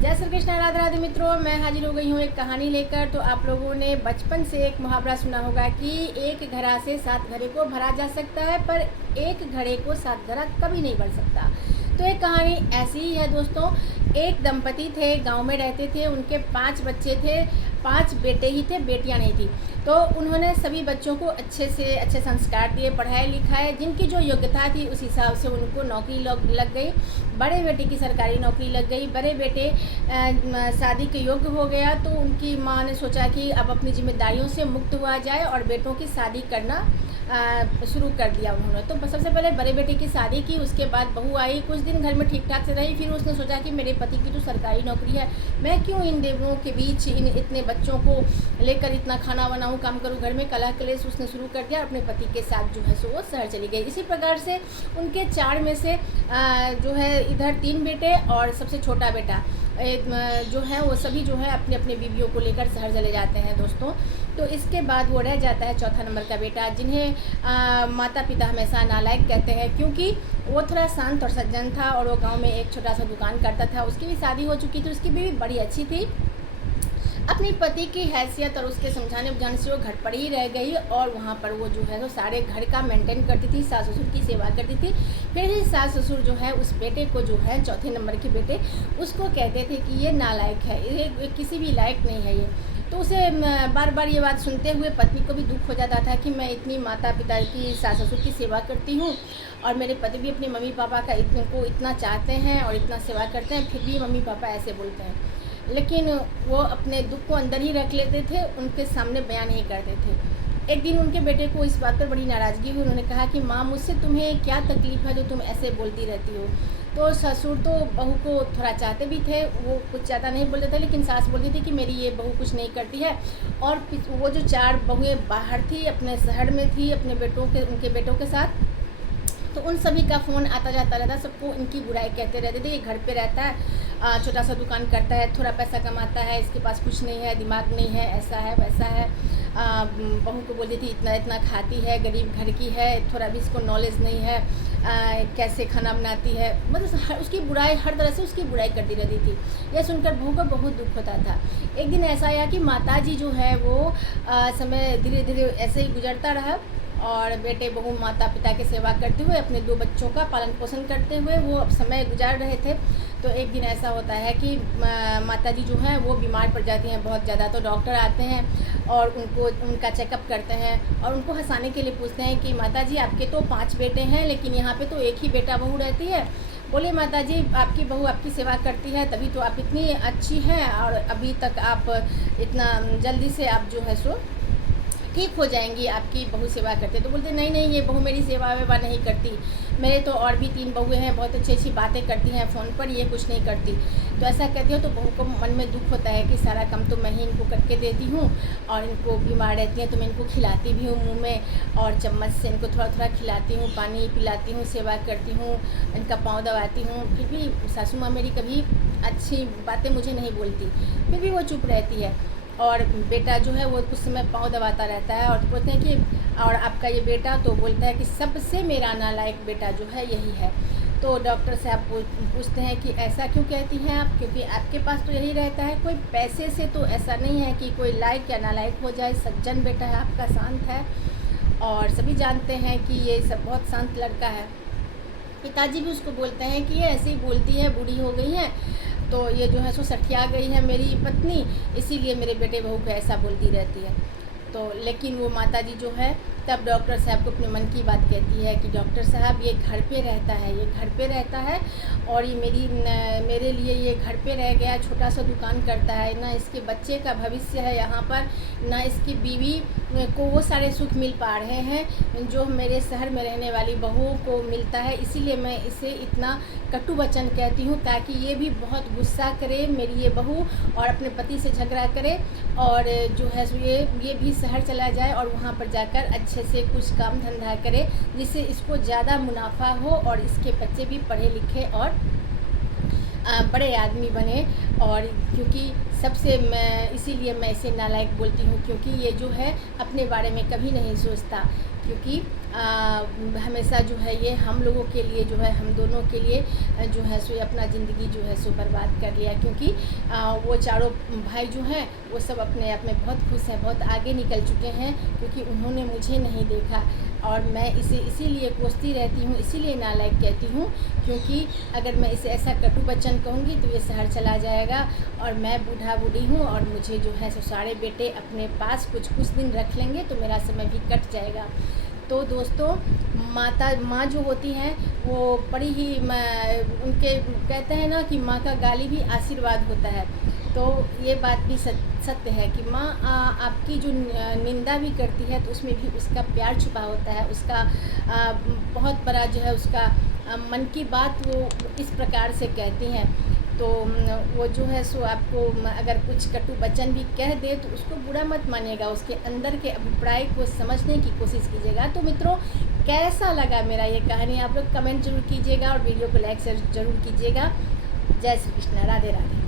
जय श्री कृष्ण, राधे राधे मित्रों। मैं हाजिर हो गई हूँ एक कहानी लेकर। तो आप लोगों ने बचपन से एक मुहावरा सुना होगा कि एक घड़ा से 7 घड़े को भरा जा सकता है, पर एक घड़े को 7 घड़ा कभी नहीं भर सकता। तो एक कहानी ऐसी ही है दोस्तों। एक दंपति थे, गांव में रहते थे। उनके 5 बच्चे थे, 5 बेटे ही थे, बेटियां नहीं थी। तो उन्होंने सभी बच्चों को अच्छे से अच्छे संस्कार दिए, पढ़ाए लिखाए। जिनकी जो योग्यता थी उस हिसाब से उनको नौकरी लग गई। बड़े बेटे की सरकारी नौकरी लग गई। बड़े बेटे शादी के योग्य हो गया। तो उनकी माँ ने सोचा कि अब अपनी जिम्मेदारियों से मुक्त हुआ जाए और बेटों की शादी करना शुरू कर दिया उन्होंने। तो सबसे पहले बड़े बेटे की शादी की, उसके बाद बहू आई। कुछ दिन घर में ठीक ठाक से रही। फिर उसने सोचा कि मेरे पति की तो सरकारी नौकरी है, मैं क्यों इन देवों के बीच इतने बच्चों को लेकर इतना खाना बनाऊं, काम करूं घर में। कलह कलेश उसने शुरू कर दिया। अपने पति के साथ जो है सो वो शहर चली गई। इसी प्रकार से उनके 4 में से जो है इधर 3 बेटे और सबसे छोटा बेटा जो है वो सभी जो है अपने अपने बीवियों को लेकर शहर चले जाते हैं दोस्तों। तो इसके बाद वो रह जाता है चौथा नंबर का बेटा, जिन्हें माता पिता हमेशा नालायक कहते हैं, क्योंकि वो थोड़ा शांत और सज्जन था और वो गांव में एक छोटा सा दुकान करता था। उसकी भी शादी हो चुकी थी, उसकी बीवी बड़ी अच्छी थी। अपनी पति की हैसियत और उसके समझाने बुझाने से वो घर पर ही रह गई और वहाँ पर वो जो है तो सारे घर का मेंटेन करती थी, सास ससुर की सेवा करती थी। फिर भी सास ससुर जो है उस बेटे को जो है चौथे नंबर के बेटे उसको कहते थे कि ये नालायक है, ये किसी भी लायक नहीं है ये। तो उसे बार बार ये बात सुनते हुए पत्नी को भी दुख हो जाता था कि मैं इतनी माता पिता की सास ससुर की सेवा करती हूँ और मेरे पति भी अपने मम्मी पापा का इतना चाहते हैं और इतना सेवा करते हैं, फिर भी मम्मी पापा ऐसे बोलते हैं। लेकिन वो अपने दुख को अंदर ही रख लेते थे, उनके सामने बयान नहीं करते थे। एक दिन उनके बेटे को इस बात पर बड़ी नाराज़गी हुई। उन्होंने कहा कि माँ, मुझसे तुम्हें क्या तकलीफ़ है जो तुम ऐसे बोलती रहती हो। तो ससुर तो बहू को थोड़ा चाहते भी थे, वो कुछ ज़्यादा नहीं बोलते थे, लेकिन सास बोलती थी कि मेरी ये बहू कुछ नहीं करती है। और वो जो 4 बहुएँ बाहर थी, अपने शहर में थी अपने उनके बेटों के साथ। तो उन सभी का फ़ोन आता जाता रहता, सबको इनकी बुराई कहते रहते थे। ये घर पे रहता है, छोटा सा दुकान करता है, थोड़ा पैसा कमाता है, इसके पास कुछ नहीं है, दिमाग नहीं है, ऐसा है वैसा है। बहू को बोलती थी इतना इतना खाती है, गरीब घर की है, थोड़ा भी इसको नॉलेज नहीं है, कैसे खाना बनाती है। मतलब उसकी बुराई, हर तरह से उसकी बुराई करती रहती थी। यह सुनकर बहू को बहुत दुख होता था। एक दिन ऐसा आया कि माताजी जो है वो समय धीरे धीरे ऐसे ही गुजरता रहा और बेटे बहू माता पिता की सेवा करते हुए अपने 2 बच्चों का पालन पोषण करते हुए वो अब समय गुजार रहे थे। तो एक दिन ऐसा होता है कि माताजी जो हैं वो बीमार पड़ जाती हैं बहुत ज़्यादा। तो डॉक्टर आते हैं और उनका चेकअप करते हैं और उनको हंसाने के लिए पूछते हैं कि माताजी, आपके तो 5 बेटे हैं, लेकिन यहाँ पे तो एक ही बेटा बहू रहती है। बोले माताजी, आपकी बहू आपकी सेवा करती है, तभी तो आप इतनी अच्छी हैं और अभी तक आप इतना जल्दी से आप जो है सो ठीक हो जाएंगी, आपकी बहू सेवा करते। तो बोलते नहीं नहीं, ये बहू मेरी सेवा वेवा नहीं करती, मेरे तो और भी 3 बहुएँ हैं, बहुत अच्छी अच्छी बातें करती हैं फ़ोन पर, ये कुछ नहीं करती। तो ऐसा कहती हो तो बहू को मन में दुख होता है कि सारा काम तो मैं ही इनको करके देती हूँ और इनको बीमार रहती हैं तो मैं इनको खिलाती भी हूँ मुँह में और चम्मच से इनको थोड़ा थोड़ा खिलाती हूँ, पानी पिलाती हूँ, सेवा करती हूँ, इनका पाँव दबाती हूँ। फिर भी सासू माँ मेरी कभी अच्छी बातें मुझे नहीं बोलती, फिर भी वो चुप रहती है। और बेटा जो है वो कुछ समय पाँव दबाता रहता है और बोलते हैं कि और आपका ये बेटा, तो बोलता है कि सबसे मेरा नालायक बेटा जो है यही है। तो डॉक्टर साहब पूछते हैं कि ऐसा क्यों कहती हैं आप, क्योंकि आपके पास तो यही रहता है, कोई पैसे से तो ऐसा नहीं है कि कोई लायक या नालायक हो जाए। सज्जन बेटा है आपका, शांत है और सभी जानते हैं कि ये सब बहुत शांत लड़का है। पिताजी भी उसको बोलते हैं कि ये ऐसे ही बोलती है, बूढ़ी हो गई है तो ये जो है सो सठिया गई है मेरी पत्नी, इसीलिए मेरे बेटे बहू को ऐसा बोलती रहती है। तो लेकिन वो माताजी जो है तब डॉक्टर साहब को अपने मन की बात कहती है कि डॉक्टर साहब, ये घर पे रहता है, ये घर पे रहता है और ये मेरे लिए ये घर पे रह गया, छोटा सा दुकान करता है, ना इसके बच्चे का भविष्य है यहाँ पर, ना इसकी बीवी को वो सारे सुख मिल पा रहे हैं जो मेरे शहर में रहने वाली बहुओं को मिलता है। इसीलिए मैं इसे इतना कटु वचन कहती हूँ ताकि ये भी बहुत गुस्सा करे मेरी ये बहू और अपने पति से झगड़ा करे और जो है ये भी शहर चला जाए और वहाँ पर जाकर अच्छे से कुछ काम धंधा करे, जिससे इसको ज़्यादा मुनाफा हो और इसके बच्चे भी पढ़े लिखे और बड़े आदमी बने। और क्योंकि सबसे मैं इसीलिए मैं इसे नालायक बोलती हूँ, क्योंकि ये जो है अपने बारे में कभी नहीं सोचता। क्योंकि हमेशा जो है ये हम लोगों के लिए जो है, हम दोनों के लिए जो है सो अपना ज़िंदगी जो है सो बर्बाद कर लिया। क्योंकि वो चारों भाई जो हैं वो सब अपने आप में बहुत खुश हैं, बहुत आगे निकल चुके हैं, क्योंकि उन्होंने मुझे नहीं देखा। और मैं इसे इसीलिए कोसती रहती हूँ, इसीलिए नालायक कहती हूँ, क्योंकि अगर मैं इसे ऐसा कटु वचन कहूँगी तो ये शहर चला जाएगा और मैं बूढ़ा बूढ़ी हूँ और मुझे जो है सो सारे बेटे अपने पास कुछ दिन रख लेंगे तो मेरा समय भी कट जाएगा। तो दोस्तों, माँ जो होती हैं वो बड़ी ही उनके कहते हैं ना कि माँ का गाली भी आशीर्वाद होता है। तो ये बात भी सत्य है कि माँ आपकी जो निंदा भी करती है तो उसमें भी उसका प्यार छुपा होता है, उसका बहुत बड़ा जो है उसका मन की बात वो इस प्रकार से कहती हैं। तो वो जो है सो आपको अगर कुछ कटु वचन भी कह दे तो उसको बुरा मत मानिएगा, उसके अंदर के अभिप्राय को समझने की कोशिश कीजिएगा। तो मित्रों, कैसा लगा मेरा ये कहानी आप लोग कमेंट जरूर कीजिएगा और वीडियो को लाइक जरूर कीजिएगा। जय श्री कृष्ण, राधे राधे।